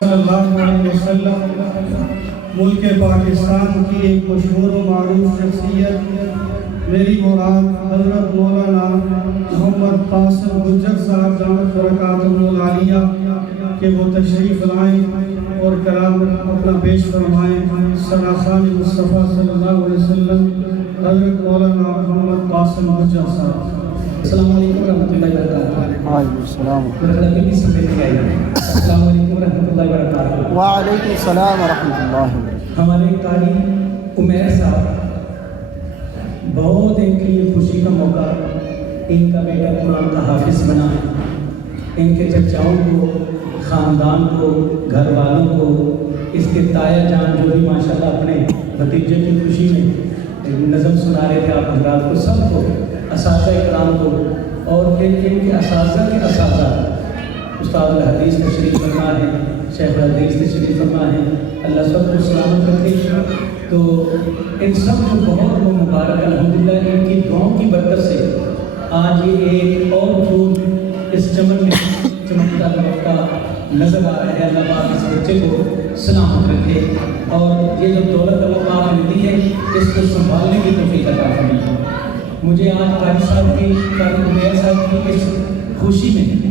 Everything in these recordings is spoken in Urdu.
صلی اللہ علیہ وسلم ملک پاکستان کی ایک مشہور و معروف شخصیت میری مراد حضرت مولانا محمد قاسم گجر صاحب دامت برکاتہ العالیہ کہ وہ تشریف لائیں اور کلام اپنا پیش فرمائیں. سراخان مصطفیٰ صلی اللہ علیہ وسلم حضرت مولانا محمد قاسم گجر صاحب. السلام علیکم ورحمۃ اللہ وبرکاتہ. وعلیکم السلام. السلام علیکم ورحمۃ اللہ وبرکاتہ. وعلیکم السلام ورحمۃ اللہ. ہمارے قاری عمیر صاحب بہت ان کے لیے خوشی کا موقع، ان کا بیٹا قرآن کا حافظ بنا ہے. ان کے چچاؤں کو، خاندان کو، گھر والوں کو، اس کے تایا جان جو بھی ماشاءاللہ اپنے بھتیجے کی خوشی میں نظم سنا رہے تھے آپ حضرات کو، سب کو، اساتذہ اکرام کو، اور پھر ان کے اساتذہ کے اساتذہ استاد الحدیث تشریف فرما ہے، شیخ الحدیث تشریف فرما ہے. اللہ سب کو سلامت رکھے. تو ان سب کو بہت بہت مبارک. الحمدللہ ان کی دعاؤں کی برکت سے آج یہ ایک اور پھول اس چمن میں چمکتا دمکتا نظر آ رہا ہے. اللہ پاک اس بچے کو سلامت رکھے اور یہ جو دولت اللہ پاک ملتی ہے اس کو سنبھالنے کی توفیق عطا فرمائے. مجھے آج قاری صاحب کی، قاری عمیر صاحب کی اس خوشی میں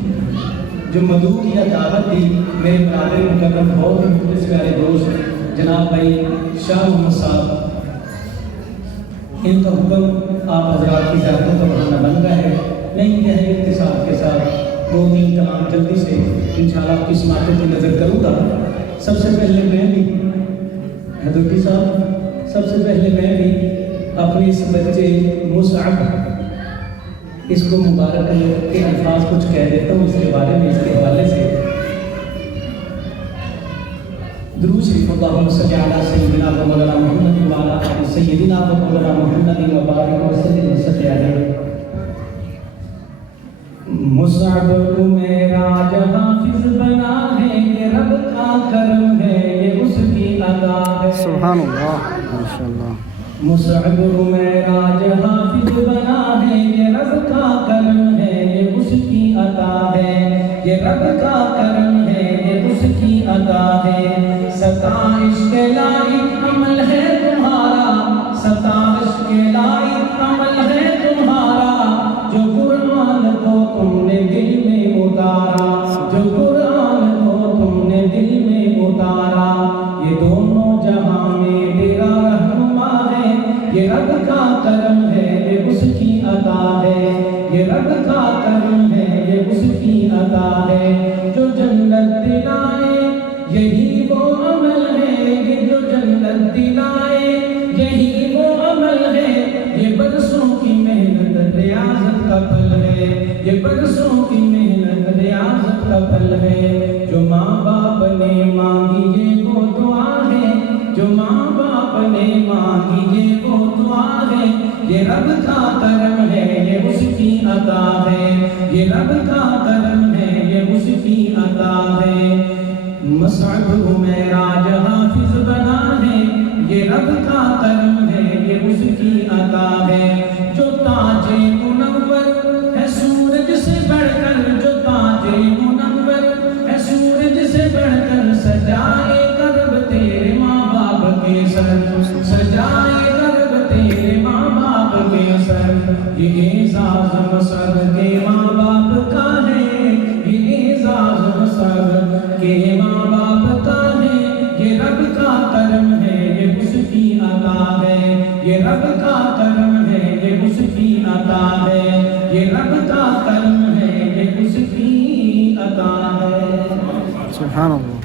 جو مدعو کیا دعوت دی میرے برادر مکرم بہت مخلص پیارے دوست جناب بھائی شاہ محمد صاحب، ان کا حکم آپ حضرات کی زیارتوں کا بہانہ بن رہا ہے. میں انتہائی اختصار کے ساتھ 2-3 کلام جلدی سے انشاءاللہ آپ کی سماعتوں کی نظر کروں گا. سب سے پہلے میں بھی حضرت صاحب، سب سے پہلے میں بھی اپنے اس بچے مصعب اس کو مبارک کے الفاظ کچھ کہہ دیتا ہوں اس کے بارے میں، اس کے حوالے سے. درود شریف اللہم صلی علی سیدنا و مولانا محمد و علی سیدنا و مولانا محمد و بارک وسلم صلی علیہ. مصعب کو میرا حافظ بنا ہے، یہ رب کا کرم ہے، یہ اس کی عطا ہے. سبحان اللہ، ماشاءاللہ. مصعب کو میرا حافظ بنا ہے، یہ رب کا کرم ہے، یہ اس کی عطا ہے. یہ رب کا کرم ہے، یہ اس کی عطا ہے. ستائش کے لائق عمل ہے تمہارا، ستائش کے لائق عمل ہے تمہارا، جو قرآن کو تم نے دل میں اتارا، جو قرآن کو تم نے دل میں اتارا. یہ دونوں جہاں میں تیرا رہنما ہے، یہ رب کا کرم ہے، یہ اس کی عطا ہے. یہ رب کا کرم ہے، یہ اس کی عطا ہے. جو جنت دلائے یہی وہ عمل ہے، یہ جو جنت دلائے یہی وہ عمل ہے. یہ برسوں کی محنت ریاضت کا پھل ہے، یہ برسوں کی محنت ریاضت کا پھل ہے. جو ماں باپ نے مانگی یہ وہ دعا ہے، جو ماں باپ نے مانگی یہ وہ دعا ہے. یہ رب کا کرم ہے، یہ اس کی عطا ہے. یہ رب کا کرم ہے، یہ اس کی عطا ہے. مصعب کو میرا حافظ بنا ہے، یہ رب کا کرم ہے، یہ اس کی عطا ہے. جو تاج منور ہے سورج سے بڑھ کر، جو تاج منور ہے سورج سے بڑھ کر، سجائے کرب تیرے ماں باپ کے سر، سجائے کرب تیرے ماں باپ کے سر. یہ اعزاز مصعب کے ماں باپ کا ہے، یہ اعزاز مصعب کے ماں باپ کا ہے. یہ رب کا کرم ہے، یہ اس کی عطا ہے. یہ رب کا کرم ہے، یہ اس کی عطا ہے. یہ رب کا کرم ہے، یہ اس کی عطا ہے. سبحان اللہ.